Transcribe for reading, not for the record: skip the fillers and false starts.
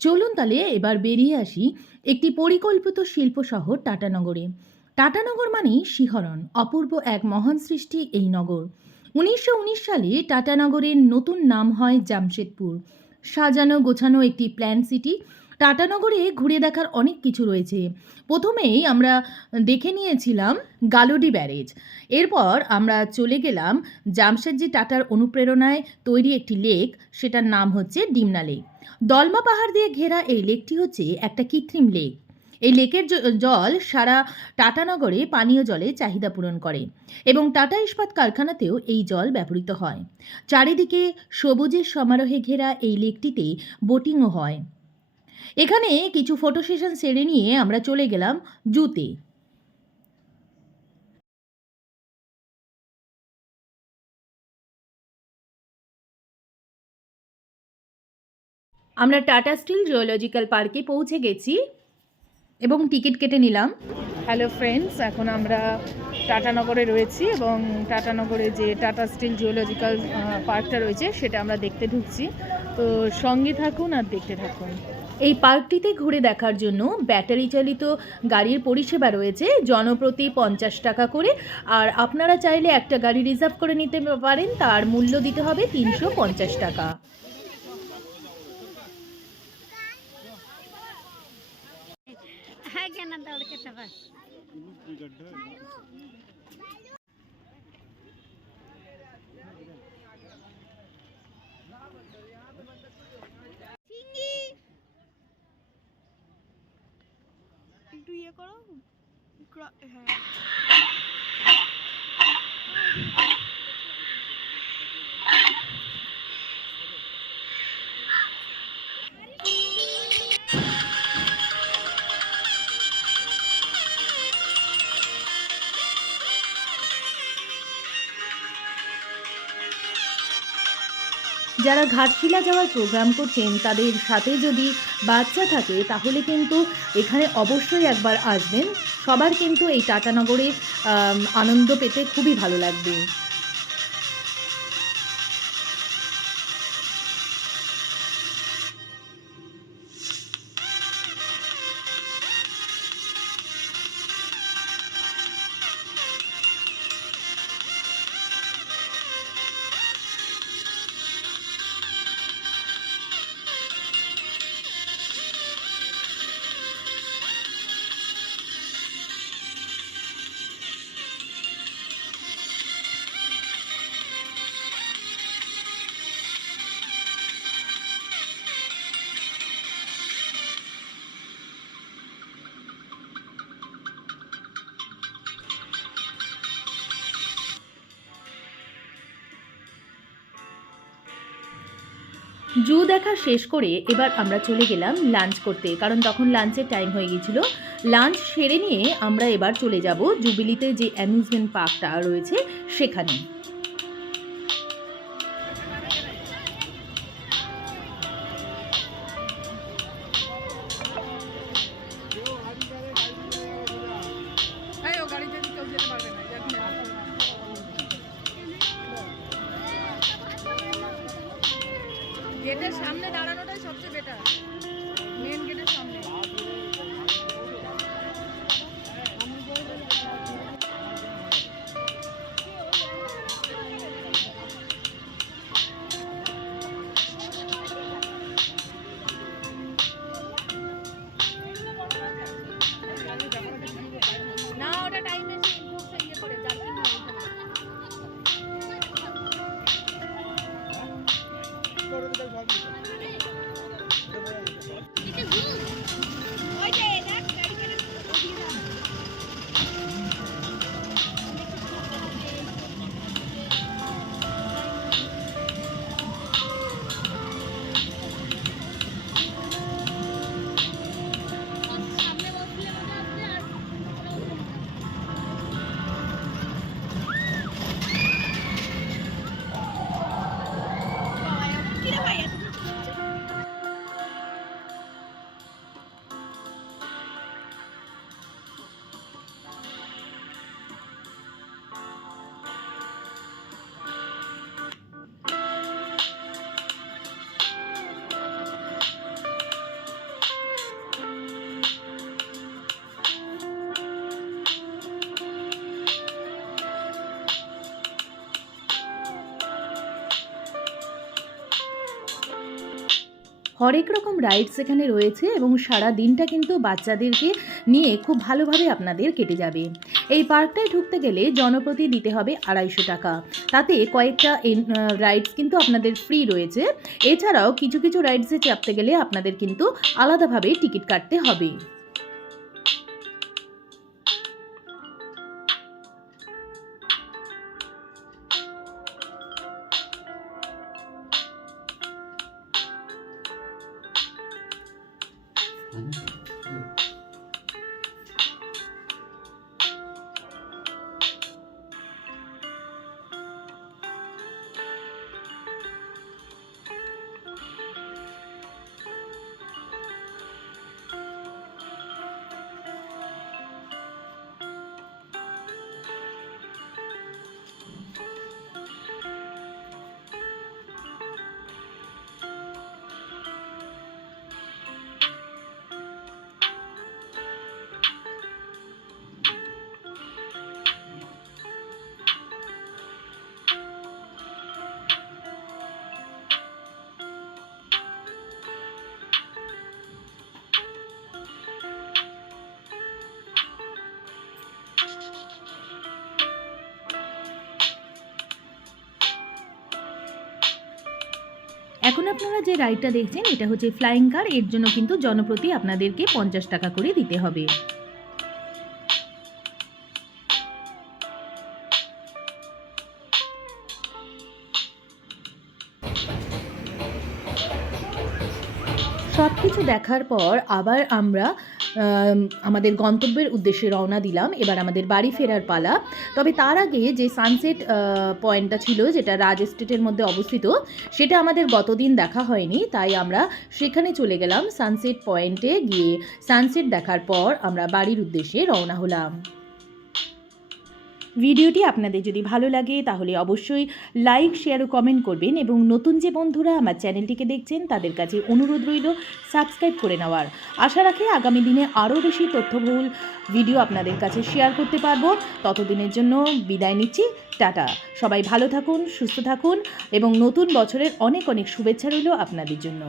চলুন তাহলে এবার বেরিয়ে আসি একটি পরিকল্পিত শিল্প শহর টাটানগরে। টাটানগর মানেই শিহরণ, অপূর্ব এক মহান সৃষ্টি এই নগর। ১৯১৯ সালে টাটানগরের নতুন নাম হয় জামশেদপুর। সাজানো গোছানো একটি প্ল্যান সিটি। টাটানগরে ঘুরে দেখার অনেক কিছু রয়েছে। প্রথমেই আমরা দেখে নিয়েছিলাম গালুডি ব্যারেজ। এরপর আমরা চলে গেলাম জামশেদজি টাটার অনুপ্রেরণায় তৈরি একটি লেক, সেটার নাম হচ্ছে ডিমনা লেক। দলমা পাহাড় দিয়ে ঘেরা এই লেকটি হচ্ছে একটা কৃত্রিম লেক। এই লেকের জল সারা টাটানগরে পানীয় জলের চাহিদা পূরণ করে এবং টাটা ইস্পাত কারখানাতেও এই জল ব্যবহৃত হয়। চারিদিকে সবুজের সমারোহে ঘেরা এই লেকটিতে বোটিংও হয়। এখানে কিছু ফটো সেশন সেরে নিয়ে আমরা চলে গেলাম জুতে। আমরা টাটা স্টিল জিওলজিক্যাল পার্কে পৌঁছে গেছি এবং টিকিট কেটে নিলাম। হ্যালো ফ্রেন্ডস, এখন আমরা টাটানগরে রয়েছি এবং টাটানগরে যে টাটা স্টিল জিওলজিক্যাল পার্কটা রয়েছে সেটা আমরা দেখতে ঢুকছি। তো সঙ্গে থাকুন আর দেখতে থাকুন। এই পার্কটিতে ঘুরে দেখার জন্য ব্যাটারি চালিত গাড়ির পরিষেবা রয়েছে, জনপ্রতি ৫০ টাকা করে। আর আপনারা চাইলে একটা গাড়ি রিজার্ভ করে নিতে পারেন, তার মূল্য দিতে হবে ৩৫০ টাকা। একটু ইয়ে করো, হ্যাঁ। যারা ঘাটশিলা যাওয়ার প্রোগ্রাম করছেন তাদের সাথে যদি বাচ্চা থাকে তাহলে কিন্তু এখানে অবশ্যই একবার আসবেন। সবার কিন্তু এই টাটানগরে আনন্দ পেতে খুবই ভালো লাগবে। জু দেখা শেষ করে এবার আমরা চলে গেলাম লাঞ্চ করতে, কারণ তখন লাঞ্চের টাইম হয়ে গিয়েছিল। লাঞ্চ সেরে নিয়ে আমরা এবার চলে যাব জুবিলিতে যে অ্যামিউজমেন্ট পার্কটা রয়েছে সেখানে। গেটের সামনে দাঁড়ানোটাই সবচেয়ে বেটার, মেন গেটের সামনে। না, ওটা টাইম এসে ইয়ে করে জার্কিং হয়। হরেক রকম রাইডস এখানে রয়েছে এবং সারা দিনটা কিন্তু বাচ্চাদেরকে নিয়ে খুব ভালোভাবে আপনাদের কেটে যাবে। এই পার্কটায় ঢুকতে গেলে জনপ্রতি দিতে হবে 250 টাকা। তাতে কয়েকটা রাইডস কিন্তু আপনাদের ফ্রি রয়েছে। এছাড়াও কিছু কিছু রাইডসে চাপতে গেলে আপনাদের কিন্তু আলাদাভাবে টিকিট কাটতে হবে। এখন আপনারা যে রাইডটা দেখছেন এটা হচ্ছে ফ্লাইং কার। এর জন্য কিন্তু জনপ্রতি আপনাদেরকে 50 টাকা করে দিতে হবে। সব কিছু দেখার পর আবার আমরা আমাদের গন্তব্যের উদ্দেশ্যে রওনা দিলাম। এবার আমাদের বাড়ি ফেরার পালা। তবে তার আগে যে সানসেট পয়েন্টটা ছিল, যেটা রাজ এস্টেটের মধ্যে অবস্থিত, সেটা আমাদের গতদিন দেখা হয়নি, তাই আমরা সেখানে চলে গেলাম। সানসেট পয়েন্টে গিয়ে সানসেট দেখার পর আমরা বাড়ির উদ্দেশ্যে রওনা হলাম। ভিডিওটি আপনাদের যদি ভালো লাগে তাহলে অবশ্যই লাইক, শেয়ার ও কমেন্ট করবেন এবং নতুন যে বন্ধুরা আমার চ্যানেলটিকে দেখছেন তাদের কাছে অনুরোধ রইল সাবস্ক্রাইব করে নেওয়ার। আশা রাখি আগামী দিনে আরও বেশি তথ্যবহুল ভিডিও আপনাদের কাছে শেয়ার করতে পারবো। ততদিনের জন্য বিদায় নিচ্ছি। টাটা। সবাই ভালো থাকুন, সুস্থ থাকুন এবং নতুন বছরের অনেক অনেক শুভেচ্ছা রইল আপনাদের জন্য।